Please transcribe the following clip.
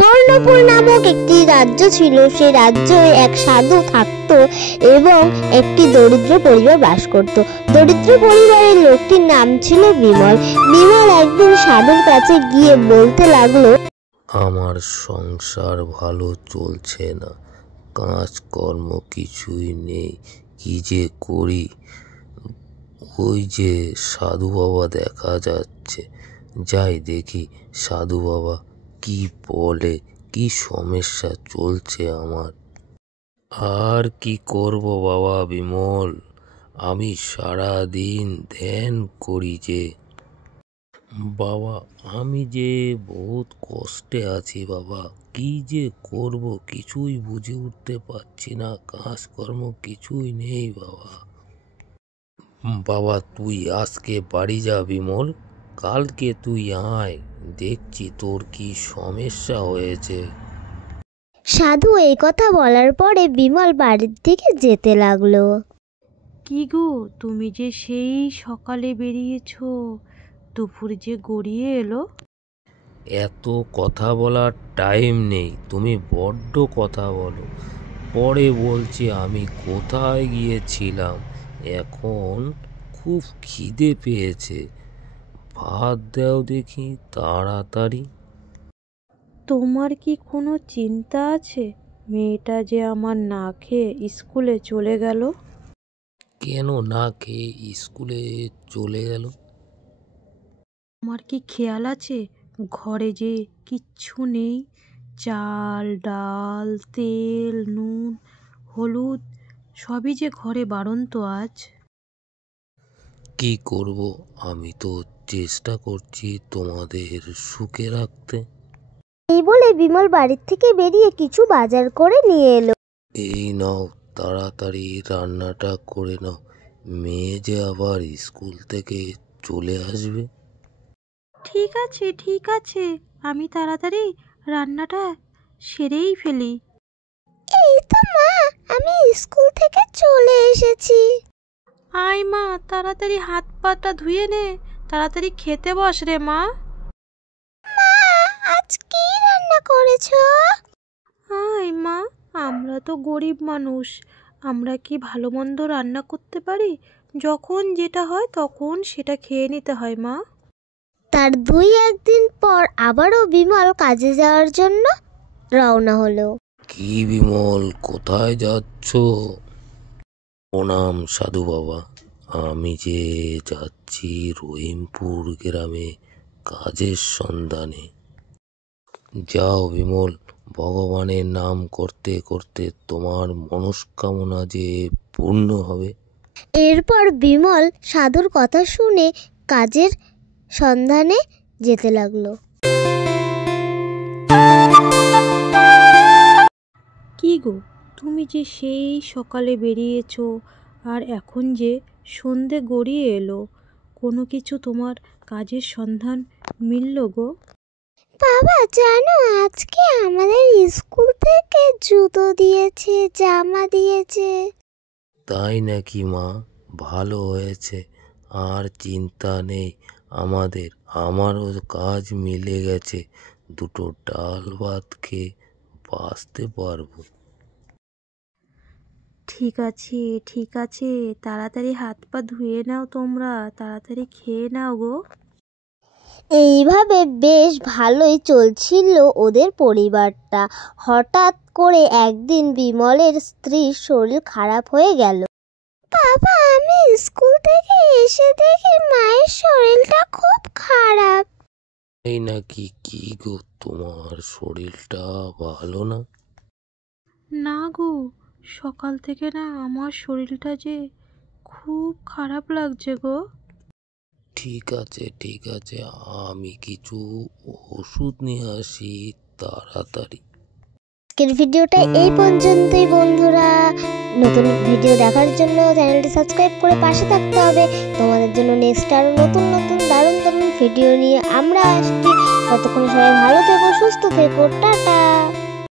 বর্ণপুর নামক একটি রাজ্য ছিল। সেই রাজ্যে এক সাধু থাকত এবং একটি দরিদ্র পরিবার বাস করত। দরিদ্র পরিবারের লোকটির নাম ছিল বিমল। বিমল একদিন সাধুর কাছে গিয়ে বলতে লাগলো, আমার সংসার ভালো চলছে না, কাজকর্ম কিছুই নেই, কি যে করি। ওই যে সাধু বাবা দেখা যাচ্ছে, যাই দেখি সাধু বাবা কি বলে, কি সমস্যা চলছে আমার। আর কি করব বাবা বিমল, আমি সারা দিন ধ্যান করি যে। বাবা আমি যে বহুত কষ্টে আছি বাবা, কি যে করব কিছুই বুঝে উঠতে পারছি না, কাজকর্ম কিছুই নেই বাবা। বাবা তুই আজকে বাড়ি যা বিমল, কালকে তুই আয়, দেখছি তোর কি সমস্যা হয়েছে। সাধু এই কথা বলার পরে বিমল বাড়ির দিকে যেতে লাগলো। কি গো, তুমি যে সেই সকালে বেরিয়েছো, দুপুর যে গড়িয়ে এলো। এত কথা বলার টাইম নেই, তুমি বড্ড কথা বলো। পরে বলছি আমি কোথায় গিয়েছিলাম। এখন খুব খিদে পেয়েছে, ভাত দাও দেখি তাড়াতাড়ি। তোমার কি কোনো চিন্তা আছে? মেয়েটা যে আমার না খেয়ে স্কুলে চলে গেল। কেন না খেয়ে স্কুলে চলে গেল? আমার কি খেয়াল আছে ঘরে যে কিচ্ছু নেই? চাল ডাল তেল নুন হলুদ সবই যে ঘরে বাড়ন্ত আজ। কি করব, আমি তো চেষ্টা করছি তোমাদের সুখে রাখতে। এই বলে বিমল বাড়ির থেকে বেরিয়ে কিছু বাজার করে নিয়ে এলো। এই নাও তাড়াতাড়ি রান্নাটা করে নাও, মেয়ে যে আবার স্কুল থেকে চলে আসবে। ঠিক আছে, আমি তাড়াতাড়ি রান্নাটা সেরেই ফেলি। এই তো মা, আমি স্কুল থেকে চলে এসেছি। আয় মা, তাড়াতাড়ি হাত পাটা ধুয়ে নে, তাড়াতাড়ি খেতে বস রে মা। মা, আজ কি রান্না করেছো? আয় মা, আমরা তো গরিব মানুষ, আমরা কি ভালো মন্দ রান্না করতে পারি? যখন যেটা হয় তখন সেটা খেয়ে নিতে হয় মা। তার 2-1 দিন পর আবারও বিমল কাজে যাওয়ার জন্য রওনা হলো। কি বিমল, কোথায় যাচ্ছ? প্রণাম সাধু বাবা, আমি যে যাচ্ছি রহিমপুর গ্রামে কাজের সন্ধানে। যাও বিমল, ভগবানের নাম করতে করতে তোমার মনস্কামনা যে পূর্ণ হবে। এরপর বিমল সাধুর কথা শুনে কাজের সন্ধানে যেতে লাগলো। কি গো, তুমি যে সেই সকালে বেরিয়েছো আর এখন যে সন্ধে গড়িয়ে এলো, কোনো কিছু তোমার কাজের সন্ধান মিলল গো? বাবা জানো, আজকে আমাদের স্কুল থেকে জুতো দিয়েছে, জামা দিয়েছে। তাই নাকি মা, ভালো হয়েছে, আর চিন্তা নেই আমাদের, আমারও কাজ মিলে গেছে, দুটো ডাল ভাত খেয়ে বাঁচতে পারবো। ঠিক আছে, তাড়াতাড়ি হাত পা ধুয়ে নাও, তোমরা তাড়াতাড়ি খেয়ে নাও গো। এইভাবে বেশ ভালোই চলছিল ওদের পরিবারটা। হঠাৎ করে একদিন বিমলের স্ত্রীর শরীর খারাপ হয়ে গেল। বাবা, আমি স্কুল থেকে এসে দেখি মায়ের শরীরটা খুব খারাপ। এই নাকি, কি গো তোমার শরীরটা ভালো না? না গো, সকাল থেকে না আমার শরীরটা যে খুব খারাপ লাগছে গো। ঠিক আছে, আমি কিছু ওষুধ নিয়ে আসি তাড়াতাড়ি। আজকের ভিডিওটা এই পর্যন্তই বন্ধুরা। নতুন ভিডিও দেখার জন্য চ্যানেলটি সাবস্ক্রাইব করে পাশে থাকতে হবে। তোমাদের জন্য নেক্সট আরো নতুন দারুণ ভিডিও নিয়ে আমরা আসছি। ততক্ষণ সবাই ভালো থেকো, সুস্থ থেকো, টাটা।